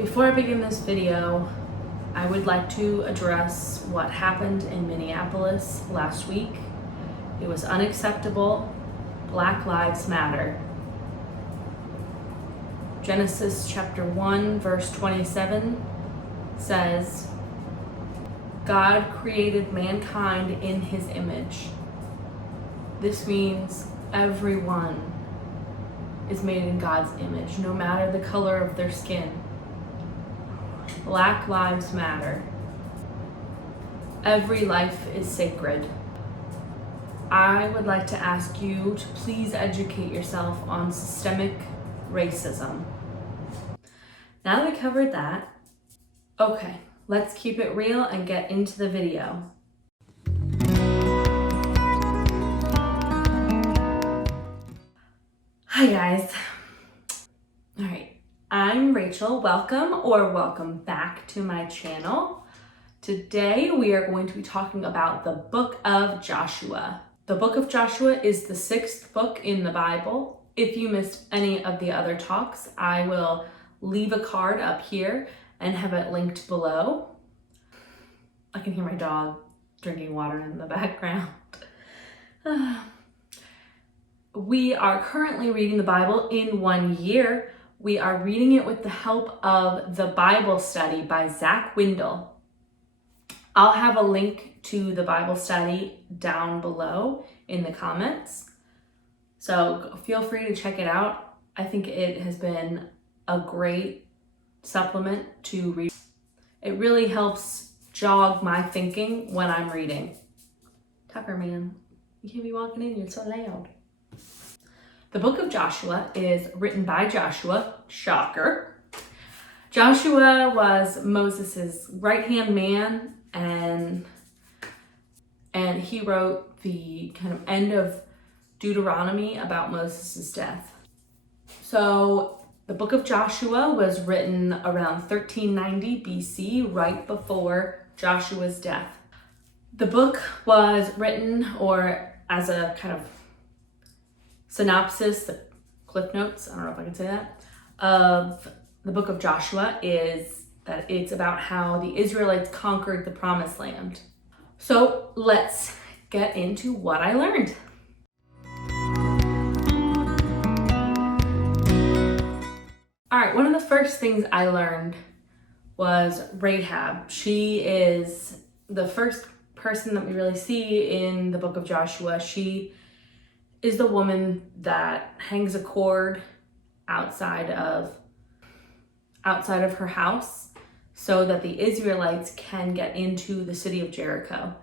Before I begin this video, I would like to address what happened in Minneapolis last week. It was unacceptable. Black Lives Matter. Genesis chapter 1 verse 27 says, God created mankind in his image. This means everyone is made in God's image, no matter the color of their skin. Black Lives Matter. Every life is sacred. I would like to ask you to please educate yourself on systemic racism. Now that we covered that, okay, let's keep it real and get into the video. Hi guys. All right, I'm Rachel. Welcome back to my channel. Today we are going to be talking about the book of Joshua. The book of Joshua is the 6th book in the Bible. If you missed any of the other talks, I will leave a card up here and have it linked below. I can hear my dog drinking water in the background. We are currently reading the Bible in 1 year. We are reading it with the help of the Bible study by Zach Windle. I'll have a link to the Bible study down below in the comments. So feel free to check it out. I think it has been a great supplement to read. It really helps jog my thinking when I'm reading. Tucker, man, you can't be walking in, you're so loud. The book of Joshua is written by Joshua, shocker. Joshua was Moses' right-hand man, and he wrote the kind of end of Deuteronomy about Moses' death. So the book of Joshua was written around 1390 BC, right before Joshua's death. The book was written, or as a kind of synopsis, the cliff notes, I don't know if I can say that, of the book of Joshua is that it's about how the Israelites conquered the promised land. So let's get into what I learned. All right, one of the first things I learned was Rahab. She is the first person that we really see in the book of Joshua. She is the woman that hangs a cord outside of her house so that the Israelites can get into the city of Jericho.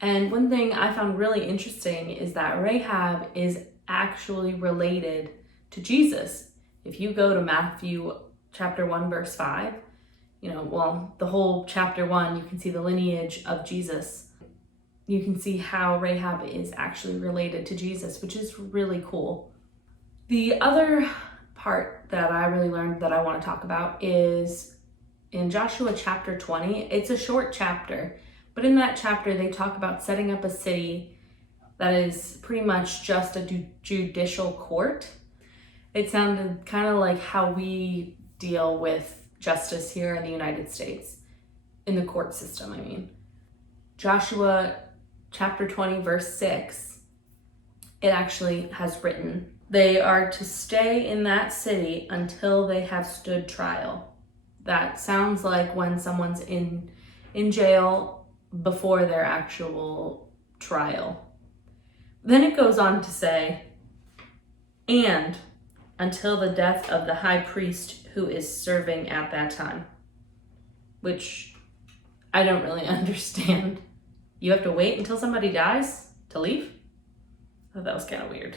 And one thing I found really interesting is that Rahab is actually related to Jesus. If you go to Matthew chapter 1 verse 5, the whole chapter 1, you can see the lineage of Jesus. You can see how Rahab is actually related to Jesus, which is really cool. The other part that I really learned that I want to talk about is in Joshua chapter 20. It's a short chapter, but in that chapter they talk about setting up a city that is pretty much just a judicial court. It sounded kind of like how we deal with justice here in the United States, in the court system, I mean. Joshua chapter 20 verse 6, it actually has written, they are to stay in that city until they have stood trial. That sounds like when someone's in jail before their actual trial. Then it goes on to say, and until the death of the high priest who is serving at that time, which I don't really understand. You have to wait until somebody dies to leave? I thought that was kind of weird.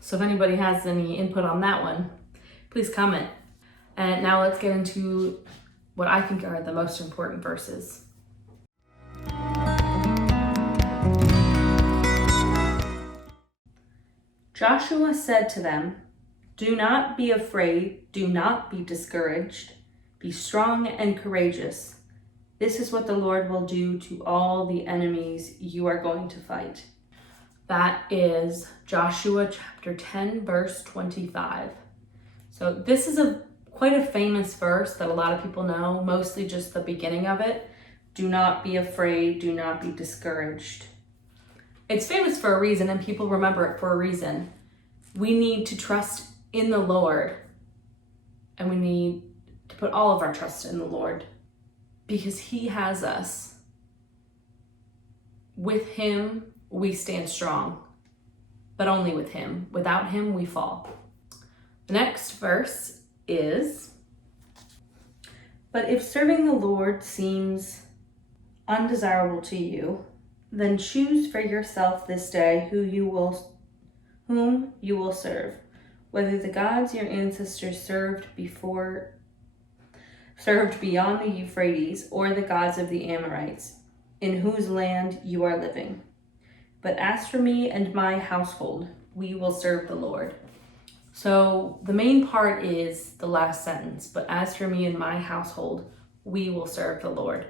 So if anybody has any input on that one, please comment. And now let's get into what I think are the most important verses. Joshua said to them, do not be afraid, do not be discouraged, be strong and courageous. This is what the Lord will do to all the enemies you are going to fight. That is Joshua chapter 10, verse 25. So this is quite a famous verse that a lot of people know, mostly just the beginning of it. Do not be afraid, do not be discouraged. It's famous for a reason, and people remember it for a reason. We need to trust in the Lord, and we need to put all of our trust in the Lord because He has us. With Him, we stand strong, but only with Him. Without Him, we fall. The next verse is, but if serving the Lord seems undesirable to you, then choose for yourself this day whom you will serve, whether the gods your ancestors served beyond the Euphrates, or the gods of the Amorites, in whose land you are living. But as for me and my household, we will serve the Lord. So the main part is the last sentence, but as for me and my household, we will serve the Lord.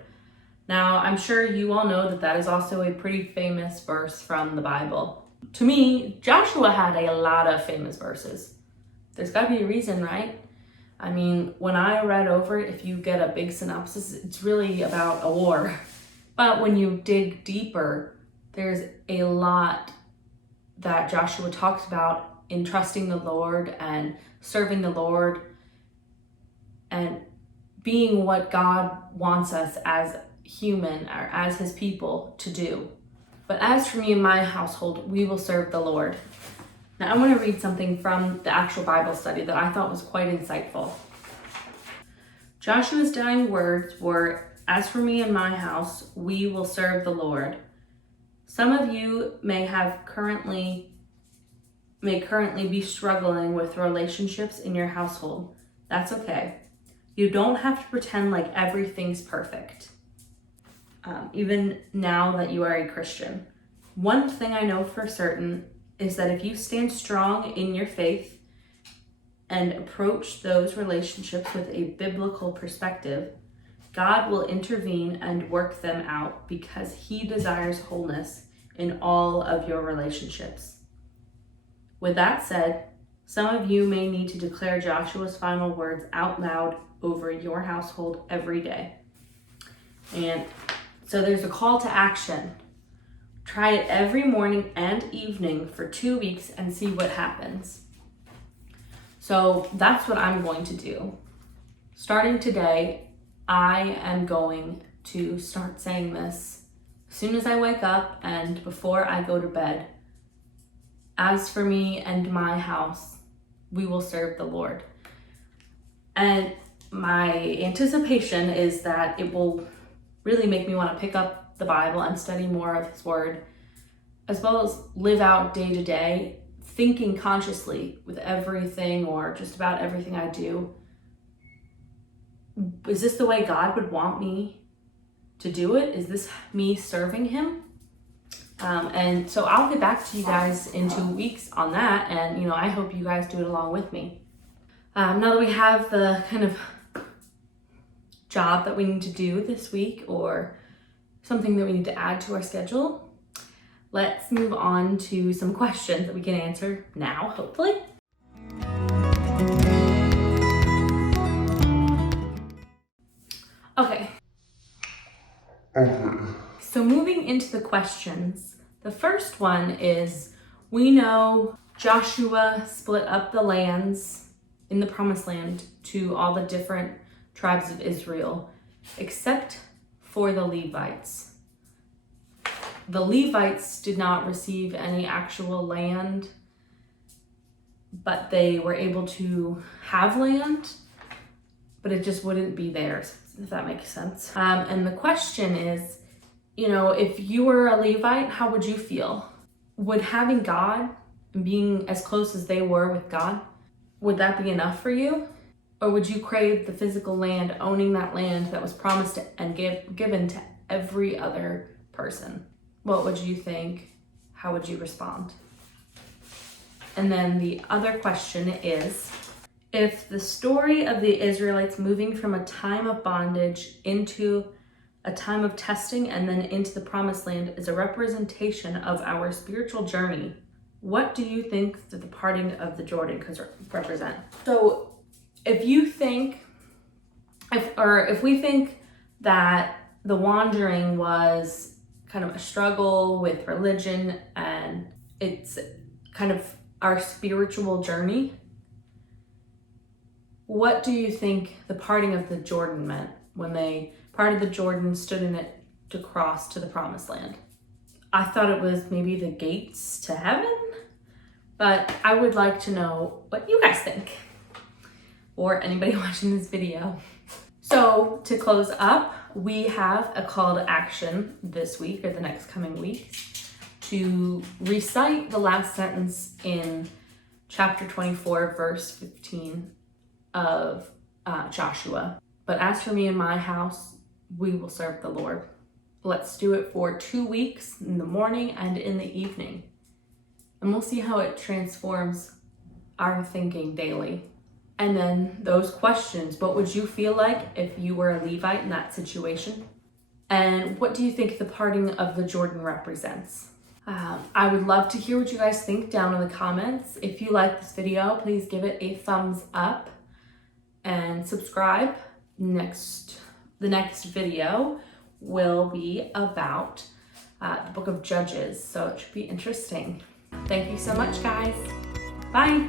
Now, I'm sure you all know that is also a pretty famous verse from the Bible. To me, Joshua had a lot of famous verses. There's got to be a reason, right? I mean, when I read over it, if you get a big synopsis, it's really about a war. But when you dig deeper, there's a lot that Joshua talks about in trusting the Lord and serving the Lord and being what God wants us as human or as His people to do. But as for me and my household, we will serve the Lord. Now I want to read something from the actual Bible study that I thought was quite insightful. Joshua's dying words were, as for me and my house, we will serve the Lord. Some of you may currently be struggling with relationships in your household. That's okay. You don't have to pretend like everything's perfect. Even now that you are a Christian. One thing I know for certain is that if you stand strong in your faith and approach those relationships with a biblical perspective, God will intervene and work them out because He desires wholeness in all of your relationships. With that said, some of you may need to declare Joshua's final words out loud over your household every day. And so there's a call to action. Try it every morning and evening for 2 weeks and see what happens. So that's what I'm going to do. Starting today, I am going to start saying this as soon as I wake up and before I go to bed. As for me and my house, we will serve the Lord. And my anticipation is that it will really make me want to pick up the Bible and study more of His Word, as well as live out day to day, thinking consciously with everything or just about everything I do. Is this the way God would want me to do it? Is this me serving Him? And so I'll get back to you guys in 2 weeks on that, and I hope you guys do it along with me. Now that we have the kind of job that we need to do this week or something that we need to add to our schedule, let's move on to some questions that we can answer now, hopefully. Okay. So moving into the questions, the first one is, we know Joshua split up the lands in the promised land to all the different tribes of Israel, except for the Levites. The Levites did not receive any actual land, but they were able to have land, but it just wouldn't be theirs, if that makes sense. And the question is, if you were a Levite, how would you feel? Would having God and being as close as they were with God, would that be enough for you? Or would you crave the physical land, owning that land that was promised and given to every other person? What would you think? How would you respond? And then the other question is, if the story of the Israelites moving from a time of bondage into a time of testing and then into the promised land is a representation of our spiritual journey, what do you think that the parting of the Jordan could represent? So if you think, if we think that the wandering was kind of a struggle with religion and it's kind of our spiritual journey, what do you think the parting of the Jordan meant when they parted the Jordan, stood in it to cross to the promised land? I thought it was maybe the gates to heaven, but I would like to know what you guys think, or anybody watching this video. So to close up, we have a call to action this week or the next coming weeks to recite the last sentence in chapter 24, verse 15 of Joshua. But as for me and my house, we will serve the Lord. Let's do it for 2 weeks, in the morning and in the evening. And we'll see how it transforms our thinking daily. And then those questions, what would you feel like if you were a Levite in that situation? And what do you think the parting of the Jordan represents? I would love to hear what you guys think down in the comments. If you like this video, please give it a thumbs up and subscribe. The next video will be about the book of Judges, so it should be interesting. Thank you so much, guys. Bye.